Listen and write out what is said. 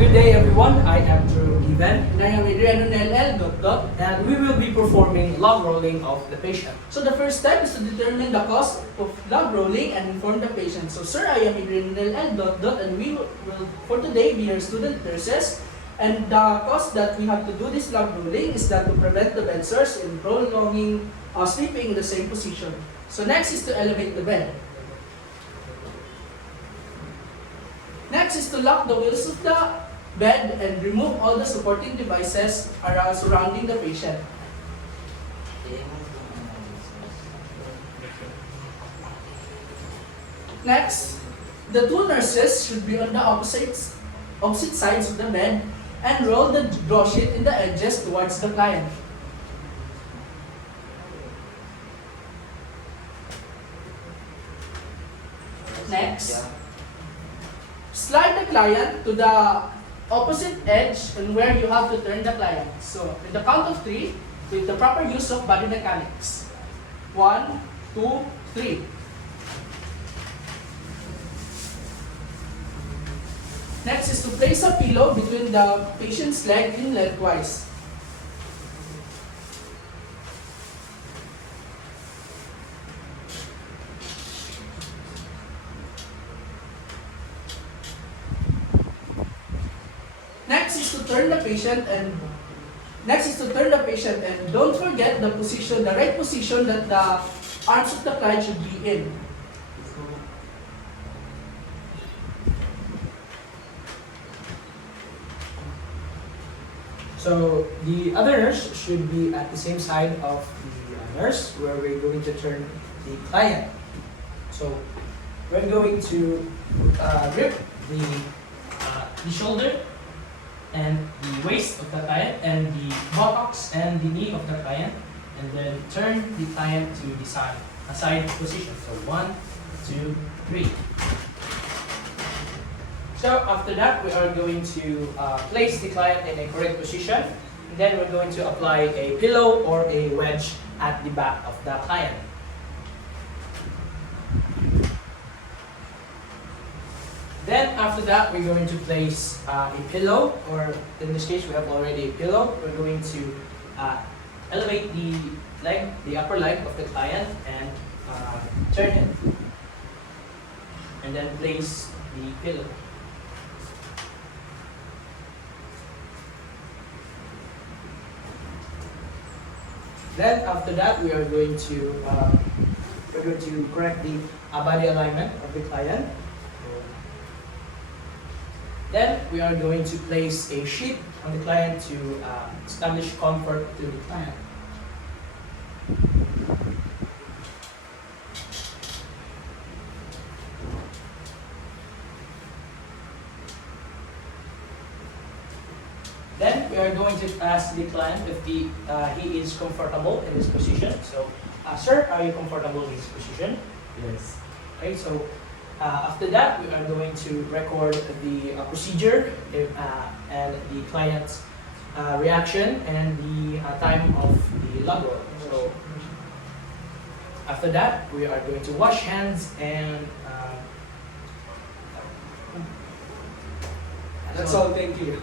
Good day everyone, I am Adriene And I am Adriene Ronnel, Dotdot. and we will be performing log rolling of the patient. So the first step is to determine the cause of log rolling and inform the patient. So sir, I am Adriene Ronnel, Dotdot, and we will for today be your student nurses. And the cause that we have to do this log rolling is that to prevent the bed sores in prolonging sleeping in the same position. So next is to elevate the bed. Next is to lock the wheels of the bed and remove all the supporting devices around surrounding the patient. Next, the two nurses should be on the opposite sides of the bed and roll the draw sheet in the edges towards the client. Next, slide the client to the opposite edge and where you have to turn the client. So, with the count of 3, with the proper use of body mechanics. 1, 2, 3. Next is to place a pillow between the patient's leg in lengthwise. Next is to turn the patient and don't forget the position, the right position that the arms of the client should be in. So the other nurse should be at the same side of the nurse where we're going to turn the client. So we're going to grip the shoulder and the waist of the client and the buttocks and the knee of the client, and then turn the client to the side, a side position. So 1, 2, 3. So after that, we are going to place the client in a correct position. And then we're going to apply a pillow or a wedge at the back of the client. Then after that, we're going to place a pillow, or in this case, we have already a pillow. We're going to elevate the leg, the upper leg of the client, and turn it. And then place the pillow. Then after that, we are going to correct the body alignment of the client. Then we are going to place a sheet on the client to establish comfort to the client. Then we are going to ask the client if he is comfortable in this position. So, sir, are you comfortable in this position? Yes. Okay, so after that, we are going to record the procedure and the client's reaction and the time of the log roll. So after that, we are going to wash hands and That's all, thank you.